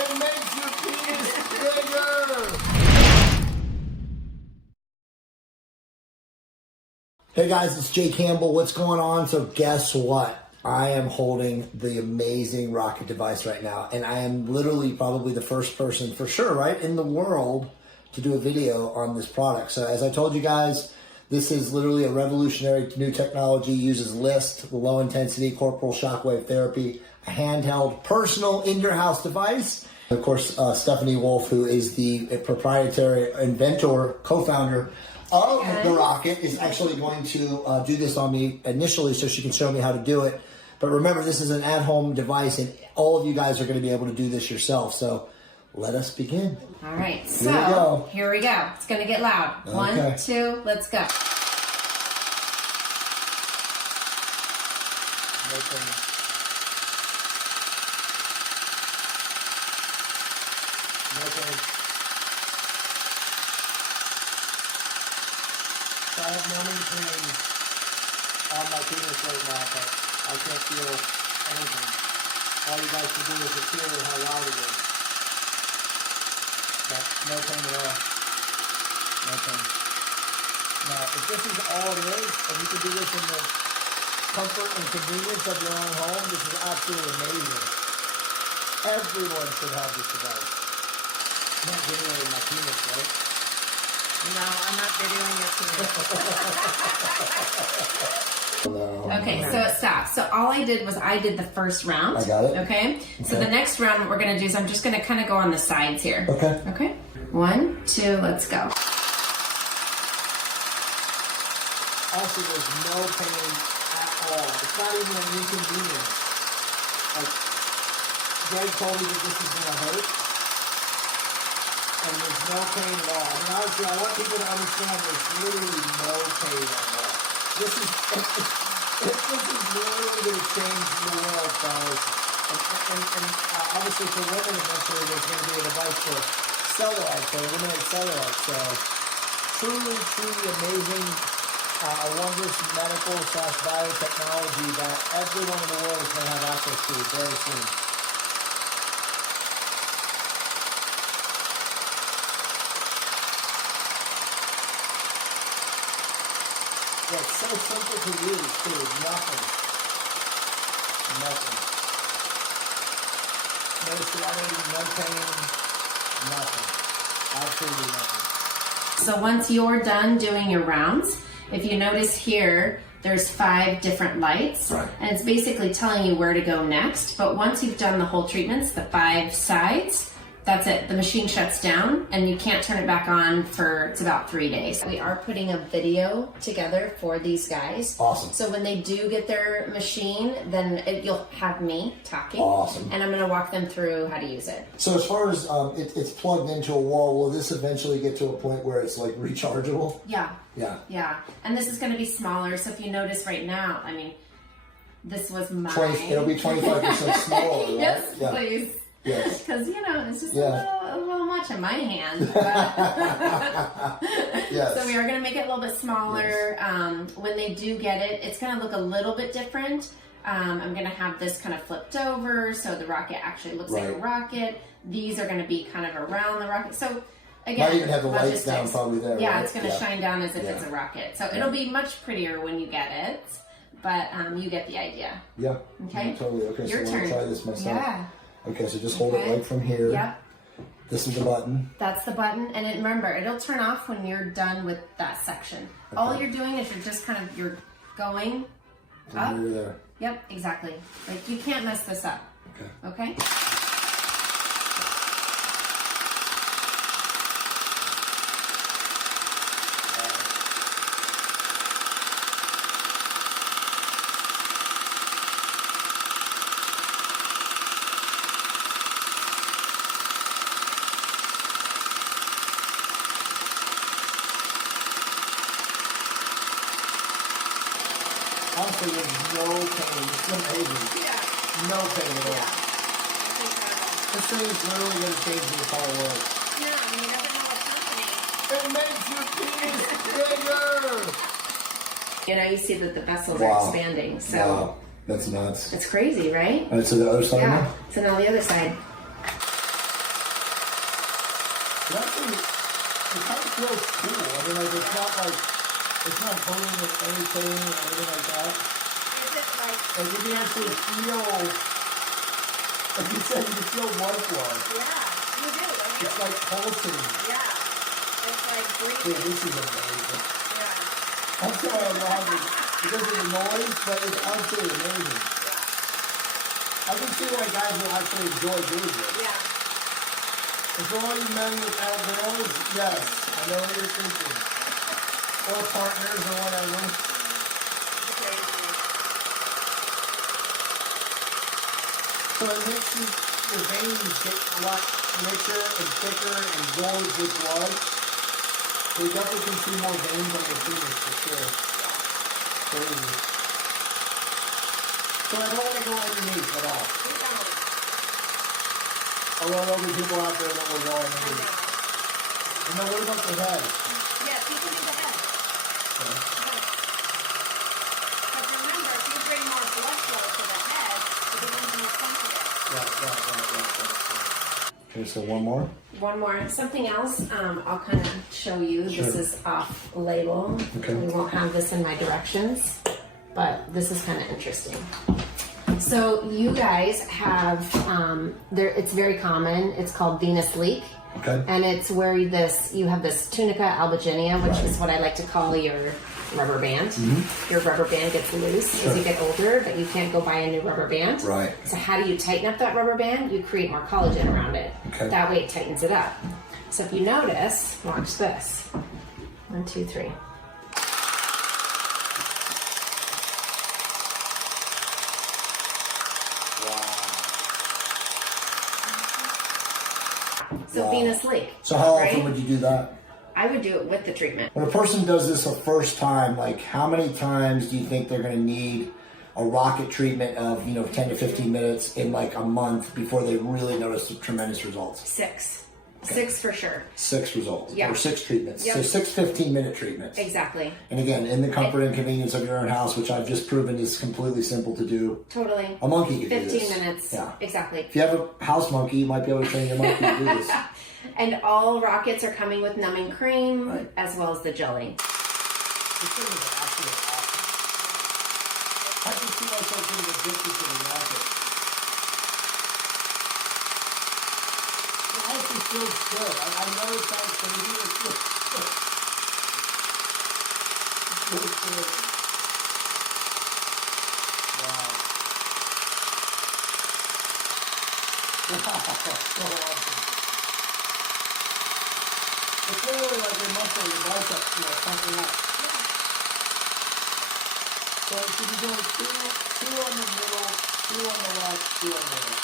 It makes your penis bigger. Hey guys, it's Jay Campbell. What's going on? So guess what? I am holding the amazing rocket device right now, and I am literally probably the first person for sure, right, in the world to do a video on this product. So as I told you guys, this is literally a revolutionary new technology, uses LIST, low intensity corporal shockwave therapy, a handheld personal in your house device. Of course, Stephanie Wolf, who is the proprietary inventor, co-founder of the rocket, is actually going to do this on me initially so she can show me how to do it. But remember, this is an at-home device, and all of you guys are going to be able to do this yourself. So let us begin. All right, so here we go. It's going to get loud. Okay. 1, 2, let's go. Okay. So I have no pain on my penis right now, but I can't feel anything. All you guys can do is just hear how loud it is. But no pain at all. No pain. Now, if this is all it is, and you can do this in the comfort and convenience of your own home, this is absolutely amazing. Everyone should have this device. I'm not videoing my penis, right? No, I'm not videoing your penis. Okay, so it stops. So all I did was I did the first round. I got it. Okay? So the next round, what we're going to do is I'm just going to kind of go on the sides here. Okay. Okay? 1, 2, let's go. Also, there's no pain at all. It's not even an inconvenience. Like, Greg told me that this is going to hurt, and there's no pain at all. I mean, honestly, I want people to understand there's literally no pain at all. This is literally going to change the world, fellas. And obviously for women, eventually there's going to be a device for cellulite, for eliminate cellulite. So, truly amazing. A wondrous medical / biotechnology that everyone in the world is going to have access to very soon. Yeah, it's so simple to use too. Nothing. No sweating, no pain, nothing. Absolutely nothing. So once you're done doing your rounds, if you notice here, there's 5 different lights, and it's basically telling you where to go next. But once you've done the whole treatments, the 5 sides, that's it. The machine shuts down and you can't turn it back on for, it's about 3 days. We are putting a video together for these guys. Awesome. So when they do get their machine, then you'll have me talking. Awesome. And I'm going to walk them through how to use it. So as far as it's plugged into a wall, will this eventually get to a point where it's like rechargeable? Yeah. Yeah. Yeah. And this is going to be smaller. So if you notice right now, I mean, this was mine. It'll be 25% smaller, right? Yes, yeah. please. Yes. Because, you know, it's just Yeah. a little much in my hand. Yes. So we are going to make it a little bit smaller. Yes. When they do get it, it's going to look a little bit different. I'm going to have this kind of flipped over so the rocket actually looks like a rocket. These are going to be kind of around the rocket. So, again, might even have the lights down probably there. Yeah, right? it's going to shine down as if it's a rocket. So it'll be much prettier when you get it. But you get the idea. Yeah. Okay. Yeah, totally. Okay, Your so turn. I'm going to try this myself. Yeah. Okay, so just hold it right from here. Yep. This is the button. That's the button, and remember, it'll turn off when you're done with that section. Okay. All you're doing is you're going up. You're there. Yep, exactly. Like, you can't mess this up. Okay? Honestly, there's no pain. It's amazing. Yeah. No pain at all. Yeah. It's incredible. This thing is literally going to change the entire world. Yeah, I mean, you never know what's happening. It makes your penis bigger! You know, you see that the vessels are expanding, so... Wow. That's nuts. It's crazy, right? All right, so the other side now? So now the other side. It actually, it kind of feels cool. I mean, like, it's not hurting or anything or anything like that. Is it like... Like, you can actually feel, like you said, you can feel blood flow. Yeah, you do, don't you? It's like pulsing. Yeah. It's like breathing. Dude, this is amazing. Yeah. I'm sorry I'm laughing because of the noise, but it's absolutely amazing. Yeah. I can see why guys will actually enjoy doing this. Yeah. And for all you men without girls, yes, I know what you're thinking. Or partners or whatever. So it makes your veins get a lot richer and thicker and gorged with blood. So you definitely can see more veins on your penis for sure. Crazy. So I don't want to go underneath at all. Although there'll be people out there that will go underneath. And then what about the head? Yes, you can do the head. Okay. But remember, if you bring more blood flow to the head, it becomes more sensitive. Right. Okay, so one more. One more. Something else I'll kind of show you. Sure. This is off label. Okay. We won't have this in my directions, but this is kind of interesting. So you guys have, it's very common. It's called venous leak. Okay. And it's where you have this tunica albuginea, which is what I like to call your rubber band. Mm-hmm. Your rubber band gets loose as you get older, but you can't go buy a new rubber band. Right. So how do you tighten up that rubber band? You create more collagen around it. Okay. That way it tightens it up. So if you notice, watch this. 1, 2, 3. So Wow. venous leak. So how right? often would you do that? I would do it with the treatment. When a person does this the first time, like how many times do you think they're going to need a rocket treatment of 10 to 15 minutes in like a month before they really notice the tremendous results? 6. Okay. 6 for sure. 6 results. Yeah. Or 6 treatments. Yep. So 6 15-minute treatments. Exactly. And again, in the comfort and convenience of your own house, which I've just proven is completely simple to do. Totally. A monkey could do 15 this. minutes. Yeah. Exactly. If you have a house monkey, you might be able to train your monkey to do this. And all rockets are coming with numbing cream Right. as well as the jelly. This thing is actually awesome. I can see myself getting addicted to the rocket. It honestly feels good. I know it sounds crazy. It feels good. It feels good. Wow. Wow. So awesome. It's literally like your muscle, your bicep, pumping up. So you should be doing two on the middle, 2 on the left, 2 on the right.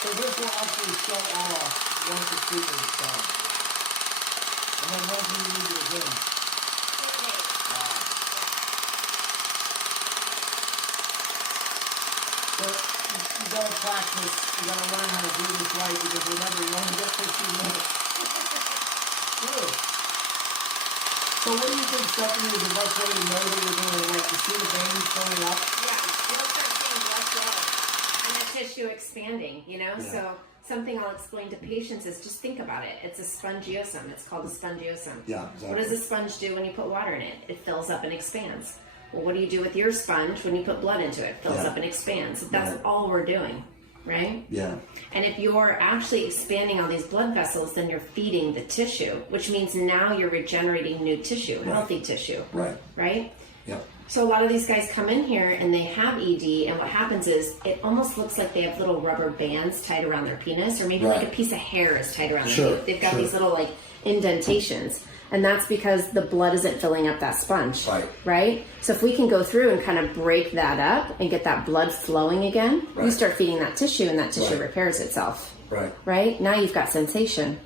So this will actually shut off once the treatment is done. And then when can you use it again? Wow. So you gotta practice, you gotta learn how to do this right because remember, you only get 15 minutes. True. So what do you think, Stephanie, is the best way to know that you're doing it right? To see the veins filling up? Yeah, you'll start seeing blood flow and the tissue expanding, Yeah. So something I'll explain to patients is just think about it. It's a spongiosum. It's called a spongiosum. Yeah, exactly. What does a sponge do when you put water in it? It fills up and expands. Well, what do you do with your sponge when you put blood into it? It fills up and expands. That's all we're doing, right? Yeah. And if you're actually expanding all these blood vessels, then you're feeding the tissue, which means now you're regenerating new tissue, healthy tissue. Right. Right? Yep. So a lot of these guys come in here and they have ED, and what happens is it almost looks like they have little rubber bands tied around their penis, or maybe like a piece of hair is tied around their penis. They've got these little like indentations. And that's because the blood isn't filling up that sponge. Right? So if we can go through and kind of break that up and get that blood flowing again, you start feeding that tissue and that tissue repairs itself. Right? Now you've got sensation.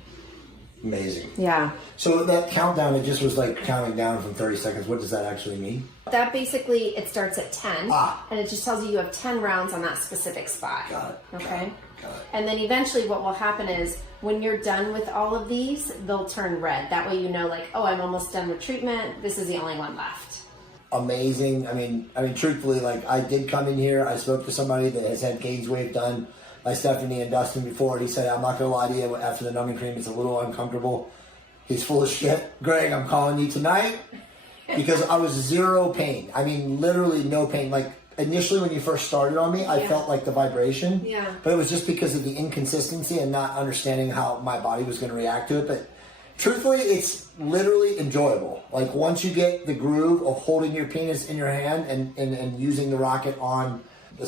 Amazing. Yeah. So that countdown, it just was like counting down from 30 seconds. What does that actually mean? That basically, it starts at 10. Ah. And it just tells you have 10 rounds on that specific spot. Got it. Okay? Got it. And then eventually what will happen is when you're done with all of these, they'll turn red. That way you know, like, oh, I'm almost done with treatment. This is the only one left. amazing. I mean, truthfully, like I did come in here. I spoke to somebody that has had gainswave done by Stephanie and Dustin before. He said, I'm not going to lie to you, after the numbing cream, it's a little uncomfortable. He's full of shit. Greg, I'm calling you tonight because I was zero pain. I mean, literally no pain. Like initially when you first started on me, I felt like the vibration. Yeah. But it was just because of the inconsistency and not understanding how my body was going to react to it. But truthfully, it's literally enjoyable. Like once you get the groove of holding your penis in your hand and using the rocket on the